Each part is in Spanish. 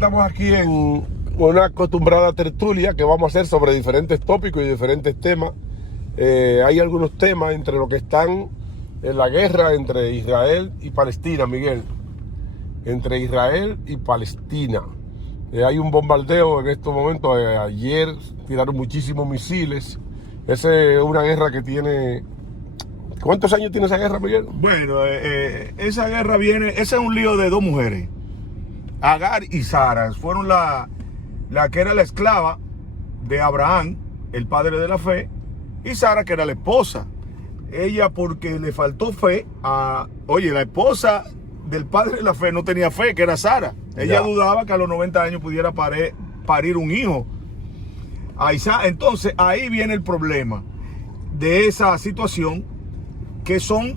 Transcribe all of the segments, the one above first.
estamos aquí en una acostumbrada tertulia que vamos a hacer sobre diferentes tópicos y diferentes temas. Hay algunos temas entre lo que están en la guerra entre Israel y Palestina, Miguel. Entre Israel y Palestina. Hay un bombardeo en estos momentos. Ayer tiraron muchísimos misiles. Esa es una guerra que tiene... ¿Cuántos años tiene esa guerra, Miguel? Bueno, esa guerra viene... Ese es un lío de dos mujeres. Agar y Sara. Fueron la que era la esclava de Abraham, el padre de la fe, y Sara, que era la esposa. Ella, porque le faltó fe a... Oye, la esposa del padre de la fe no tenía fe, que era Sara. Ella dudaba que a los 90 años pudiera parir un hijo. Entonces, ahí viene el problema de esa situación, que son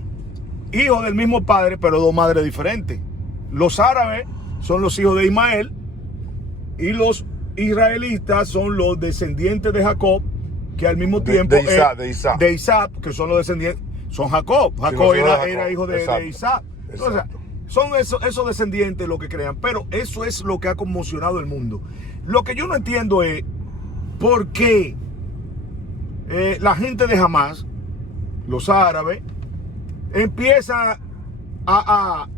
hijos del mismo padre, pero dos madres diferentes. Los árabes son los hijos de Ismael y los israelitas son los descendientes de Jacob, que al mismo tiempo de Isaac, que son los descendientes, son Jacob. Jacob era hijo de Isaac. Entonces, son esos descendientes lo que crean, pero eso es lo que ha conmocionado el mundo. Lo que yo no entiendo es por qué la gente de Hamas, los árabes, empiezan a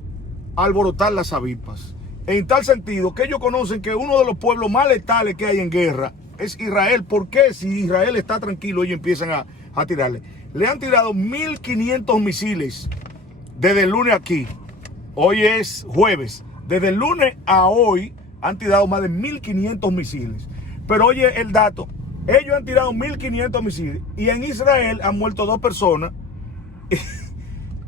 alborotar las avispas. En tal sentido que ellos conocen que uno de los pueblos más letales que hay en guerra es Israel. ¿Por qué? Si Israel está tranquilo, ellos empiezan a tirarle. Le han tirado 1.500 misiles desde el lunes aquí. Hoy es jueves. Desde el lunes a hoy han tirado más de 1.500 misiles. Pero oye el dato. Ellos han tirado 1.500 misiles. Y en Israel han muerto 2 personas.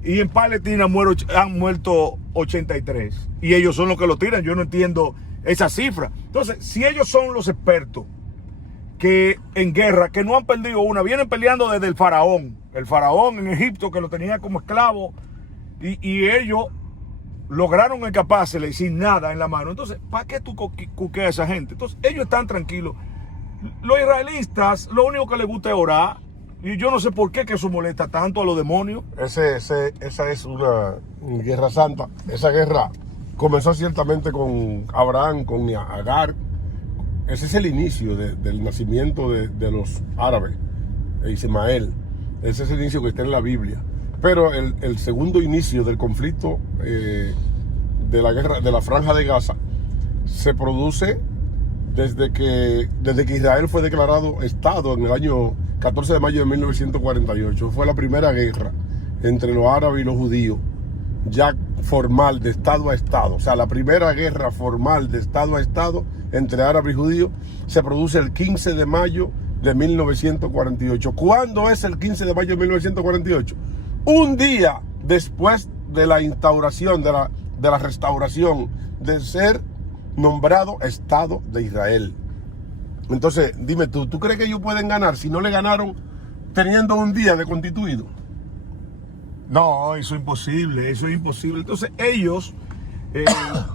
Y en Palestina han muerto 83. Y ellos son los que lo tiran. Yo no entiendo esa cifra. Entonces, si ellos son los expertos que en guerra, que no han perdido una, vienen peleando desde el faraón en Egipto, que lo tenía como esclavo, y ellos lograron escapársele sin nada en la mano. Entonces, ¿para qué tú cuqueas a esa gente? Entonces, ellos están tranquilos. Los israelitas, lo único que les gusta es orar. Y yo no sé por qué que eso molesta tanto a los demonios. Esa es una guerra santa. Esa guerra comenzó ciertamente con Abraham, con Agar. Ese es el inicio del nacimiento de los árabes, Ismael. Ese es el inicio que está en la Biblia. Pero el segundo inicio del conflicto de la guerra de la Franja de Gaza se produce desde que Israel fue declarado Estado en el año 14 de mayo de 1948. Fue la primera guerra entre los árabes y los judíos, ya formal, de Estado a Estado. O sea, la primera guerra formal de Estado a Estado entre árabes y judíos se produce el 15 de mayo de 1948. ¿Cuándo es el 15 de mayo de 1948? Un día después de la instauración, de la restauración, de ser nombrado Estado de Israel. Entonces, dime ¿tú crees que ellos pueden ganar si no le ganaron teniendo un día de constituido? No, eso es imposible, eso es imposible. Entonces ellos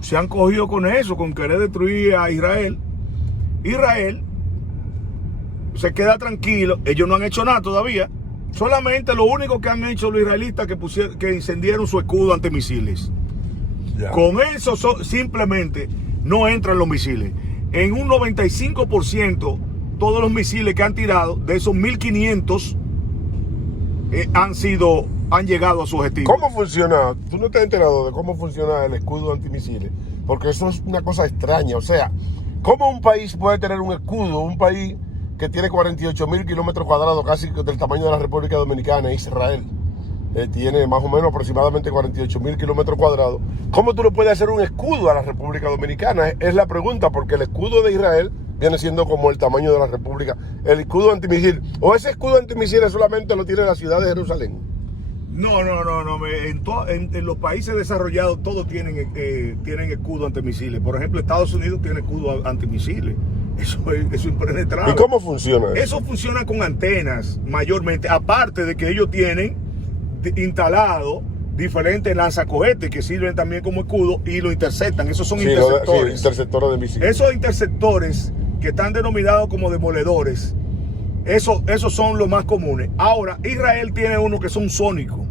se han cogido con eso, con querer destruir a Israel. Israel se queda tranquilo, ellos no han hecho nada todavía. Solamente lo único que han hecho los israelitas que encendieron su escudo antimisiles. Con eso simplemente no entran los misiles. En un 95% todos los misiles que han tirado, de esos 1.500, han llegado a su objetivo. ¿Cómo funciona? ¿Tú no te has enterado de cómo funciona el escudo antimisiles? Porque eso es una cosa extraña. O sea, ¿cómo un país puede tener un escudo? Un país que tiene 48.000 kilómetros cuadrados, casi del tamaño de la República Dominicana, Israel. Tiene más o menos aproximadamente 48.000 kilómetros cuadrados. ¿Cómo tú le puedes hacer un escudo a la República Dominicana? Es la pregunta, porque el escudo de Israel viene siendo como el tamaño de la República. El escudo antimisil, o ese escudo antimisiles solamente lo tiene la ciudad de Jerusalén. No. En los países desarrollados todos tienen escudo antimisiles. Por ejemplo, Estados Unidos tiene escudo antimisiles. Eso es impenetrable. ¿Y cómo funciona eso? Eso funciona con antenas, mayormente. Aparte de que ellos tienen instalado diferentes lanzacohetes que sirven también como escudo y lo interceptan. Esos son interceptores. Interceptores de misiles. Esos interceptores que están denominados como demoledores, esos son los más comunes. Ahora, Israel tiene uno que son sónicos,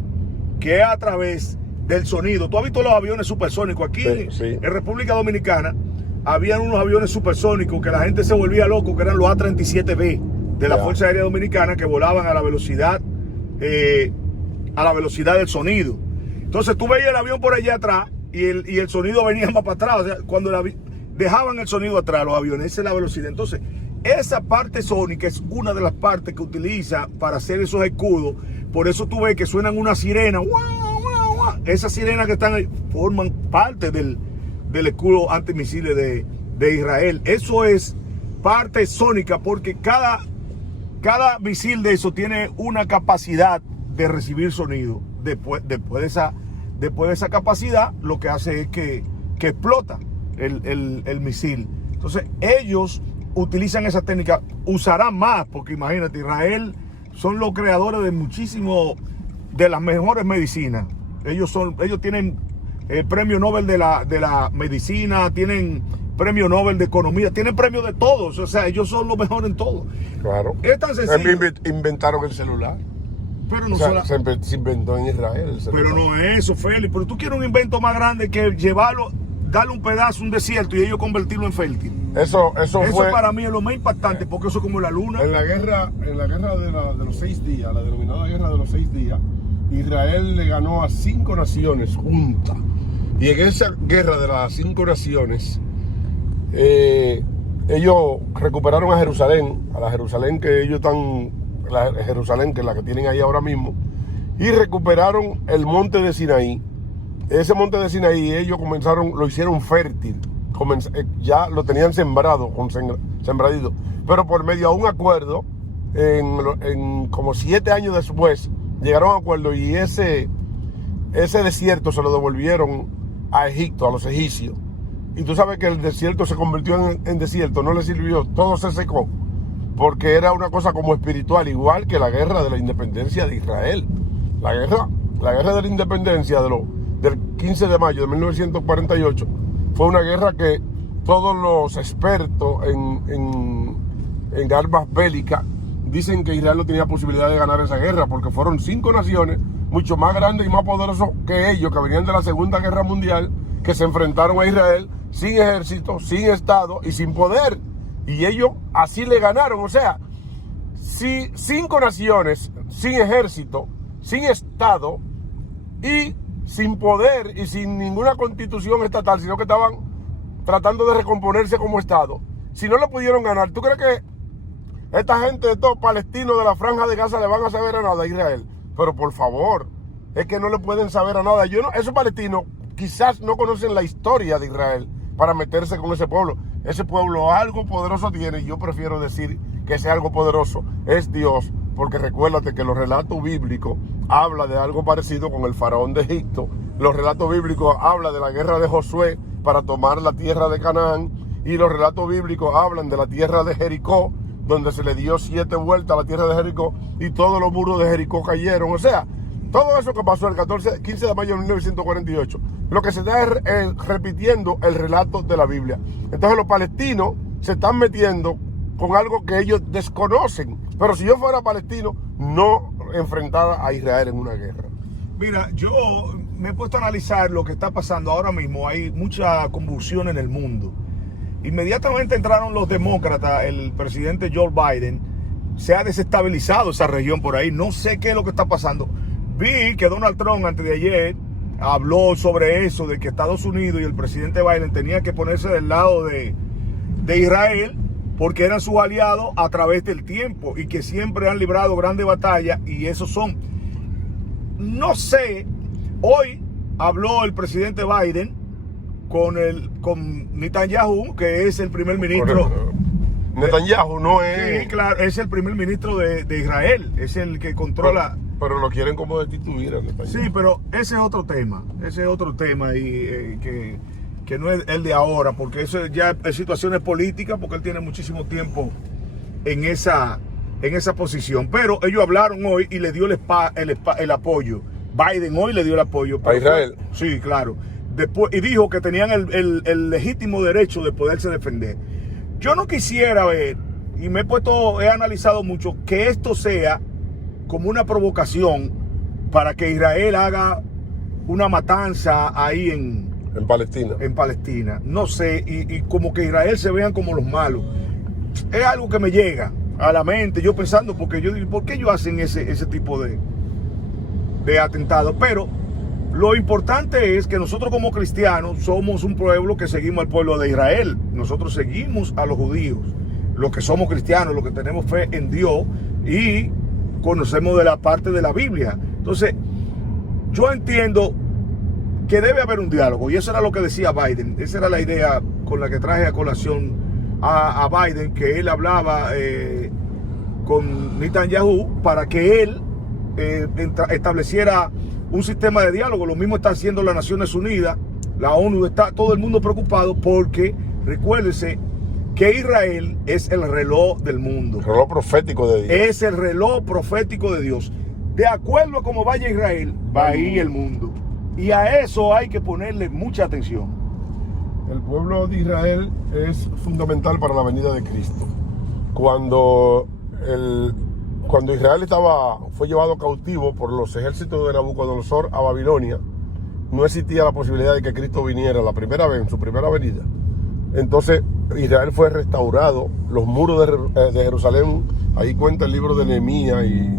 que es a través del sonido. Tú has visto los aviones supersónicos aquí en República Dominicana. habían unos aviones supersónicos que la gente se volvía loco, que eran los A-37B de la Fuerza Aérea Dominicana, que volaban a la velocidad del sonido. Entonces tú veías el avión por allá atrás y el sonido venía más para atrás. O sea, cuando dejaban el sonido atrás los aviones, esa es la velocidad. Entonces, esa parte sónica es una de las partes que utiliza para hacer esos escudos. Por eso tú ves que suenan una sirena. Esas sirenas que están ahí forman parte del escudo antimisiles de Israel. Eso es parte sónica, porque cada misil de eso tiene una capacidad de recibir sonido. Después de esa capacidad, lo que hace es que explota el misil. Entonces ellos utilizan esa técnica, usarán más, porque imagínate, Israel son los creadores de las mejores medicinas. Ellos tienen el premio Nobel de la medicina, tienen premio Nobel de economía, tienen premios de todos. O sea, ellos son los mejores en todo. Claro. Es tan sencillo. Inventaron el celular. Pero no se inventó en Israel el celular. Pero no es eso, Félix. Pero tú quieres un invento más grande que darle un pedazo, un desierto, y ellos convertirlo en fértil. Eso fue, para mí es lo más impactante, porque eso es como la luna. En la guerra de los 6 días, la denominada guerra de los 6 días, Israel le ganó a 5 naciones juntas. Y en esa guerra de las 5 naciones, ellos recuperaron a la Jerusalén que ellos Jerusalén, que es la que tienen ahí ahora mismo, y recuperaron el monte de Sinaí. Ese monte de Sinaí ellos lo hicieron fértil, ya lo tenían sembrado, sembradito, pero por medio de un acuerdo, en como 7 años después, llegaron a un acuerdo y ese desierto se lo devolvieron a Egipto, a los egipcios. Y tú sabes que el desierto se convirtió en desierto, no le sirvió, todo se secó, porque era una cosa como espiritual, igual que la guerra de la independencia de Israel. La guerra de la independencia del 15 de mayo de 1948 fue una guerra que todos los expertos en armas bélicas dicen que Israel no tenía posibilidad de ganar esa guerra, porque fueron 5 naciones mucho más grandes y más poderosos que ellos, que venían de la Segunda Guerra Mundial, que se enfrentaron a Israel sin ejército, sin estado y sin poder. Y ellos así le ganaron. O sea, si 5 naciones sin ejército, sin estado y sin poder y sin ninguna constitución estatal, sino que estaban tratando de recomponerse como estado, si no lo pudieron ganar, ¿tú crees que esta gente de todos palestinos de la Franja de Gaza le van a saber a nada a Israel? Pero por favor, es que no le pueden saber a nada. Esos palestinos quizás no conocen la historia de Israel para meterse con ese pueblo. Ese pueblo algo poderoso tiene, y yo prefiero decir que ese algo poderoso es Dios, porque recuérdate que los relatos bíblicos hablan de algo parecido con el faraón de Egipto. Los relatos bíblicos hablan de la guerra de Josué para tomar la tierra de Canaán, y los relatos bíblicos hablan de la tierra de Jericó, donde se le dio 7 vueltas a la tierra de Jericó y todos los muros de Jericó cayeron. O sea, todo eso que pasó el 15 de mayo de 1948, lo que se está repitiendo el relato de la Biblia. Entonces los palestinos se están metiendo con algo que ellos desconocen. Pero si yo fuera palestino, no enfrentara a Israel en una guerra. Mira, yo me he puesto a analizar lo que está pasando ahora mismo. Hay mucha convulsión en el mundo. Inmediatamente entraron los demócratas, el presidente Joe Biden, se ha desestabilizado esa región por ahí. No sé qué es lo que está pasando. Vi que Donald Trump antes de ayer habló sobre eso, de que Estados Unidos y el presidente Biden tenía que ponerse del lado de Israel, porque eran sus aliados a través del tiempo y que siempre han librado grandes batallas, y esos son. No sé, hoy habló el presidente Biden con Netanyahu, que es el primer ministro. Netanyahu no es... Sí, claro, es el primer ministro de Israel, es el que controla... Pero lo quieren como destituir a Netanyahu. Sí, pero ese es otro tema, y que no es el de ahora, porque eso ya es situaciones políticas, porque él tiene muchísimo tiempo en esa posición. Pero ellos hablaron hoy y le dio el apoyo. Biden hoy le dio el apoyo. ¿A Israel? Sí, claro. Después, y dijo que tenían el legítimo derecho de poderse defender. Yo no quisiera ver, y he analizado mucho, que esto sea como una provocación para que Israel haga una matanza ahí En Palestina. En Palestina. No sé, y como que Israel se vean como los malos. Es algo que me llega a la mente, yo pensando, porque yo digo, ¿por qué ellos hacen ese tipo de atentados? Pero lo importante es que nosotros como cristianos somos un pueblo que seguimos al pueblo de Israel. Nosotros seguimos a los judíos, los que somos cristianos, los que tenemos fe en Dios y conocemos de la parte de la Biblia. Entonces, yo entiendo que debe haber un diálogo, y eso era lo que decía Biden. Esa era la idea con la que traje a colación a Biden, que él hablaba con Netanyahu para que él estableciera un sistema de diálogo. Lo mismo está haciendo las Naciones Unidas, la ONU, está todo el mundo preocupado porque recuérdese que Israel es el reloj del mundo. El reloj profético de Dios. Es el reloj profético de Dios. De acuerdo a cómo vaya Israel, va a ir el mundo. Y a eso hay que ponerle mucha atención. El pueblo de Israel es fundamental para la venida de Cristo. Cuando Israel fue llevado cautivo por los ejércitos de Nabucodonosor a Babilonia, no existía la posibilidad de que Cristo viniera la primera vez, en su primera venida. Entonces Israel fue restaurado, los muros de Jerusalén, ahí cuenta el libro de Nehemías y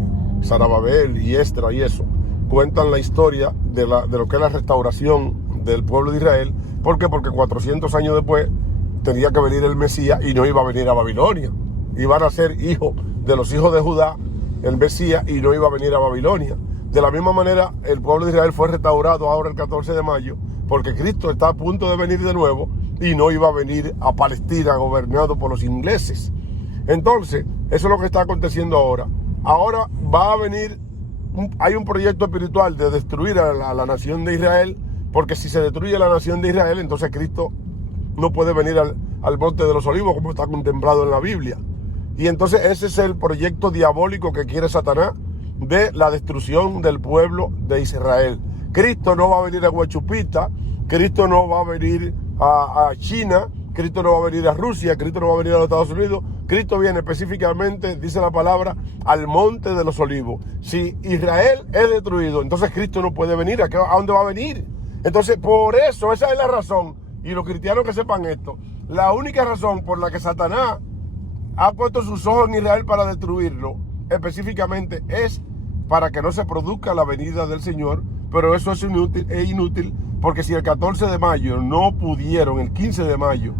Zarababel y Esdras y eso, cuentan la historia de lo que es la restauración del pueblo de Israel. ¿Por qué? Porque 400 años después tenía que venir el Mesías y no iba a venir a Babilonia. Iban a ser hijos de los hijos de Judá, el Mesías, y no iba a venir a Babilonia. De la misma manera, el pueblo de Israel fue restaurado ahora el 14 de mayo, porque Cristo está a punto de venir de nuevo y no iba a venir a Palestina gobernado por los ingleses. Entonces, eso es lo que está aconteciendo ahora. Ahora va a venir, hay un proyecto espiritual de destruir a la nación de Israel, porque si se destruye la nación de Israel, entonces Cristo no puede venir al monte de los olivos, como está contemplado en la Biblia. Y entonces ese es el proyecto diabólico que quiere Satanás de la destrucción del pueblo de Israel. Cristo no va a venir a Huachupita, Cristo no va a venir a China, Cristo no va a venir a Rusia, Cristo no va a venir a los Estados Unidos. Cristo viene específicamente, dice la palabra, al monte de los olivos. Si Israel es destruido, entonces Cristo no puede venir. ¿A dónde va a venir? Entonces, por eso, esa es la razón. Y los cristianos que sepan esto, la única razón por la que Satanás ha puesto sus ojos en Israel para destruirlo, específicamente, es para que no se produzca la venida del Señor. Pero eso es inútil, porque si el 14 de mayo no pudieron, el 15 de mayo,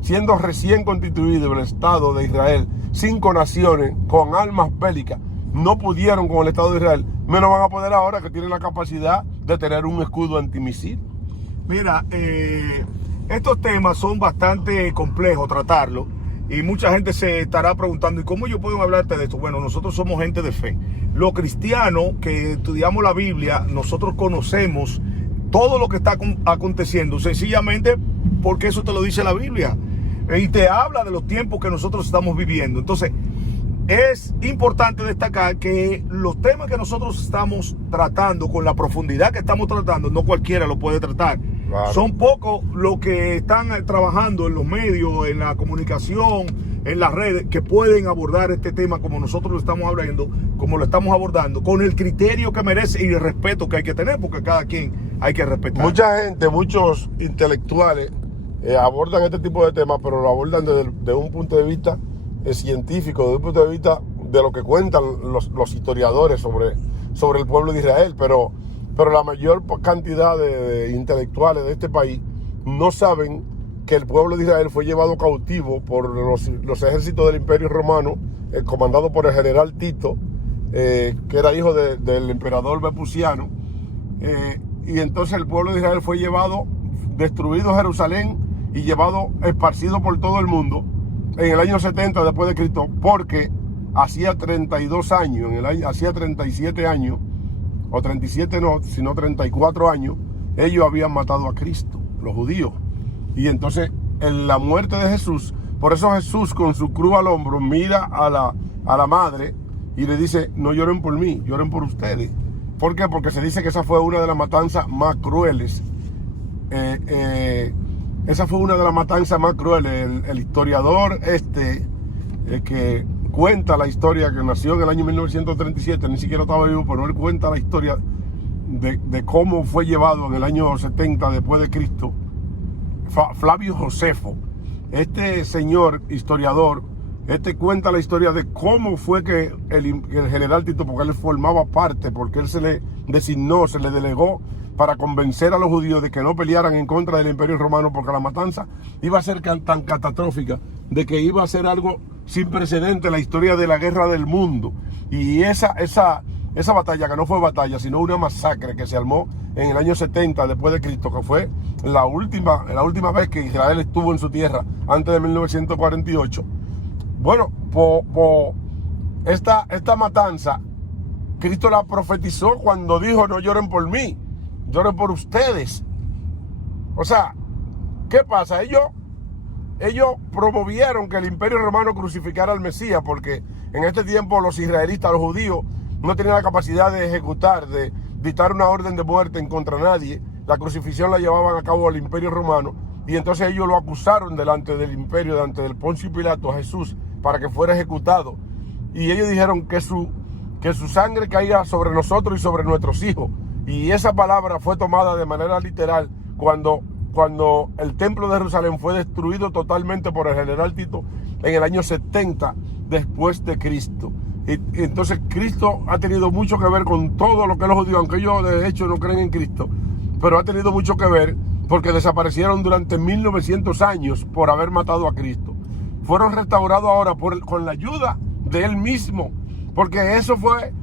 siendo recién constituido el Estado de Israel, 5 naciones con armas bélicas, no pudieron con el Estado de Israel, menos van a poder ahora que tienen la capacidad de tener un escudo antimisil. Mira, estos temas son bastante complejos tratarlos, y mucha gente se estará preguntando, ¿y cómo yo puedo hablarte de esto? Bueno, nosotros somos gente de fe. Los cristianos que estudiamos la Biblia, nosotros conocemos todo lo que está aconteciendo, sencillamente porque eso te lo dice la Biblia. Y te habla de los tiempos que nosotros estamos viviendo. Entonces, es importante destacar que los temas que nosotros estamos tratando, con la profundidad que estamos tratando, no cualquiera lo puede tratar. Claro. Son pocos los que están trabajando en los medios, en la comunicación, en las redes, que pueden abordar este tema como nosotros lo estamos hablando, como lo estamos abordando, con el criterio que merece y el respeto que hay que tener, porque cada quien hay que respetar. Mucha gente, muchos intelectuales abordan este tipo de temas, pero lo abordan desde un punto de vista científico, desde un punto de vista de lo que cuentan los historiadores sobre el pueblo de Israel, pero la mayor cantidad de intelectuales de este país no saben que el pueblo de Israel fue llevado cautivo por los ejércitos del Imperio Romano, comandado por el general Tito, que era hijo del emperador Vepusiano, y entonces el pueblo de Israel fue llevado, destruido Jerusalén y llevado, esparcido por todo el mundo en el año 70 después de Cristo, porque hacía 32 años, hacía 37 años, o 37 no, sino 34 años, ellos habían matado a Cristo, los judíos. Y entonces, en la muerte de Jesús, por eso Jesús con su cruz al hombro mira a la madre y le dice, no lloren por mí, lloren por ustedes. ¿Por qué? Porque se dice que esa fue una de las matanzas más crueles. Esa fue una de las matanzas más crueles. El historiador que cuenta la historia, que nació en el año 1937, ni siquiera estaba vivo, pero él cuenta la historia de cómo fue llevado en el año 70 después de Cristo, Flavio Josefo. Este señor historiador, cuenta la historia de cómo fue que el general Tito, porque él formaba parte, porque él se le designó, se le delegó para convencer a los judíos de que no pelearan en contra del Imperio Romano, porque la matanza iba a ser tan catastrófica, de que iba a ser algo sin precedente en la historia de la guerra del mundo. Y esa batalla, que no fue batalla, sino una masacre que se armó en el año 70 después de Cristo, que fue la última vez que Israel estuvo en su tierra, antes de 1948. Bueno, esta matanza, Cristo la profetizó cuando dijo: no lloren por mí, lloren por ustedes. O sea, ¿qué pasa? Ellos promovieron que el Imperio Romano crucificara al Mesías, porque en este tiempo los israelitas, los judíos, no tenían la capacidad de ejecutar, de dictar una orden de muerte en contra de nadie. La crucifixión la llevaban a cabo el Imperio Romano, y entonces ellos lo acusaron delante del imperio, delante del Poncio Pilato, a Jesús, para que fuera ejecutado. Y ellos dijeron que su sangre caiga sobre nosotros y sobre nuestros hijos. Y esa palabra fue tomada de manera literal cuando el templo de Jerusalén fue destruido totalmente por el general Tito en el año 70 después de Cristo. Y entonces Cristo ha tenido mucho que ver con todo lo que los judíos, aunque ellos de hecho no creen en Cristo, pero ha tenido mucho que ver porque desaparecieron durante 1900 años por haber matado a Cristo. Fueron restaurados ahora con la ayuda de Él mismo, porque eso fue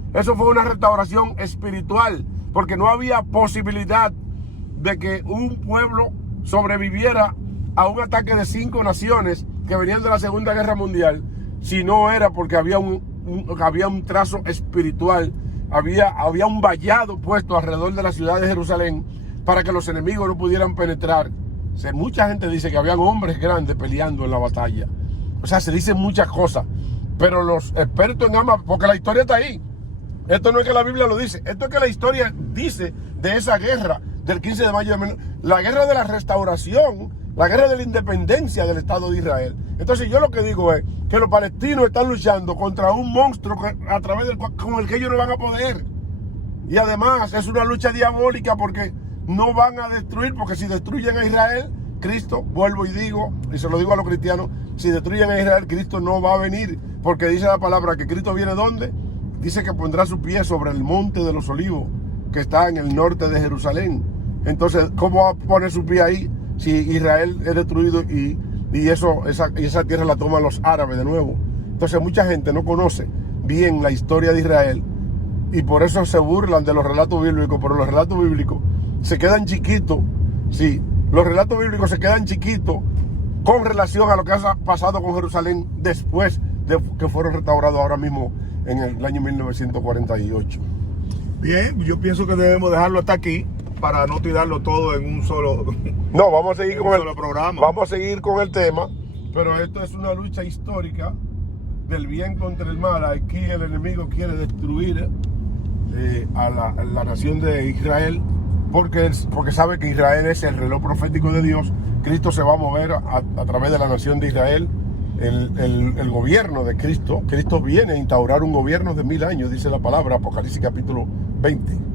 una restauración espiritual, porque no había posibilidad de que un pueblo sobreviviera a un ataque de 5 naciones que venían de la Segunda Guerra Mundial, si no era porque había un trazo espiritual, había un vallado puesto alrededor de la ciudad de Jerusalén para que los enemigos no pudieran penetrar. O sea, mucha gente dice que habían hombres grandes peleando en la batalla. O sea, se dicen muchas cosas, pero los expertos en armas, porque la historia está ahí. Esto no es que la Biblia lo dice, esto es que la historia dice de esa guerra del 15 de mayo de la guerra de la restauración, la guerra de la independencia del Estado de Israel. Entonces yo lo que digo es que los palestinos están luchando contra un monstruo con el que ellos no van a poder. Y además es una lucha diabólica, porque no van a destruir, porque si destruyen a Israel, Cristo, vuelvo y digo, y se lo digo a los cristianos, si destruyen a Israel, Cristo no va a venir, porque dice la palabra que Cristo viene ¿dónde? Dice que pondrá su pie sobre el monte de los olivos, que está en el norte de Jerusalén. Entonces, ¿cómo va a poner su pie ahí si Israel es destruido y esa tierra la toman los árabes de nuevo? Entonces mucha gente no conoce bien la historia de Israel y por eso se burlan de los relatos bíblicos, pero los relatos bíblicos se quedan chiquitos. Sí, los relatos bíblicos se quedan chiquitos con relación a lo que ha pasado con Jerusalén después de que fueron restaurados ahora mismo en el año 1948. Bien, yo pienso que debemos dejarlo hasta aquí para no tirarlo todo en un solo. No, vamos a seguir con el programa. Vamos a seguir con el tema, pero esto es una lucha histórica del bien contra el mal. Aquí el enemigo quiere destruir a la nación de Israel, porque sabe que Israel es el reloj profético de Dios. Cristo se va a mover a través de la nación de Israel. El gobierno de Cristo viene a instaurar un gobierno de 1000 años, dice la palabra, Apocalipsis capítulo 20.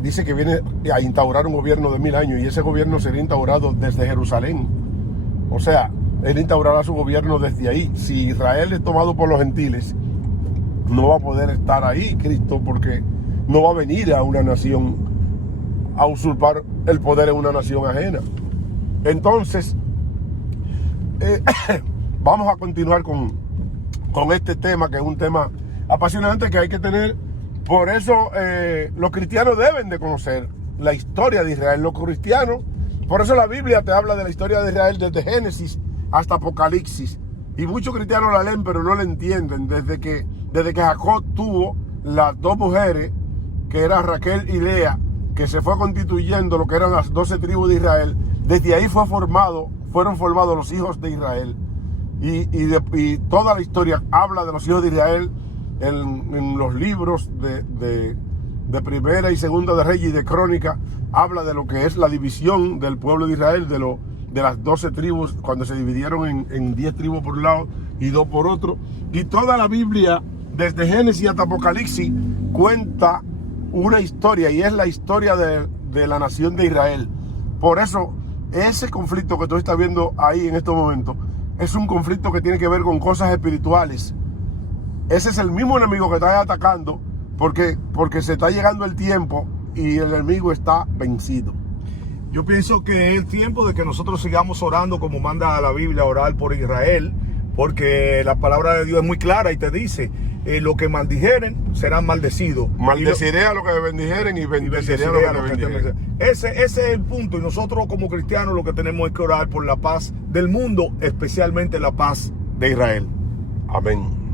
Dice que viene a instaurar un gobierno de 1000 años, y ese gobierno será instaurado desde Jerusalén. O sea, Él instaurará su gobierno desde ahí. Si Israel es tomado por los gentiles, no va a poder estar ahí Cristo, porque no va a venir a una nación a usurpar el poder en una nación ajena. Entonces, vamos a continuar con este tema, que es un tema apasionante que hay que tener. Por eso los cristianos deben de conocer la historia de Israel. Los cristianos, por eso la Biblia te habla de la historia de Israel desde Génesis hasta Apocalipsis. Y muchos cristianos la leen, pero no la entienden. Desde que Jacob tuvo las 2 mujeres, que eran Raquel y Lea, que se fue constituyendo lo que eran las 12 tribus de Israel, desde ahí fueron formados los hijos de Israel. Y toda la historia habla de los hijos de Israel en los libros de Primera y Segunda de Reyes y de Crónica. Habla de lo que es la división del pueblo de Israel, de las 12 tribus, cuando se dividieron en 10 tribus por un lado y 2 por otro. Y toda la Biblia, desde Génesis hasta Apocalipsis, cuenta una historia, y es la historia de la nación de Israel. Por eso, ese conflicto que tú estás viendo ahí en estos momentos, es un conflicto que tiene que ver con cosas espirituales. Ese es el mismo enemigo que está atacando, porque se está llegando el tiempo y el enemigo está vencido. Yo pienso que es el tiempo de que nosotros sigamos orando como manda la Biblia, orar por Israel, porque la palabra de Dios es muy clara y te dice, lo que maldijeren serán maldecidos. Maldeciré a lo que bendijeren y bendeciré a lo que bendijeren. Ese es el punto, y nosotros como cristianos lo que tenemos es que orar por la paz del mundo, especialmente la paz de Israel. Amén.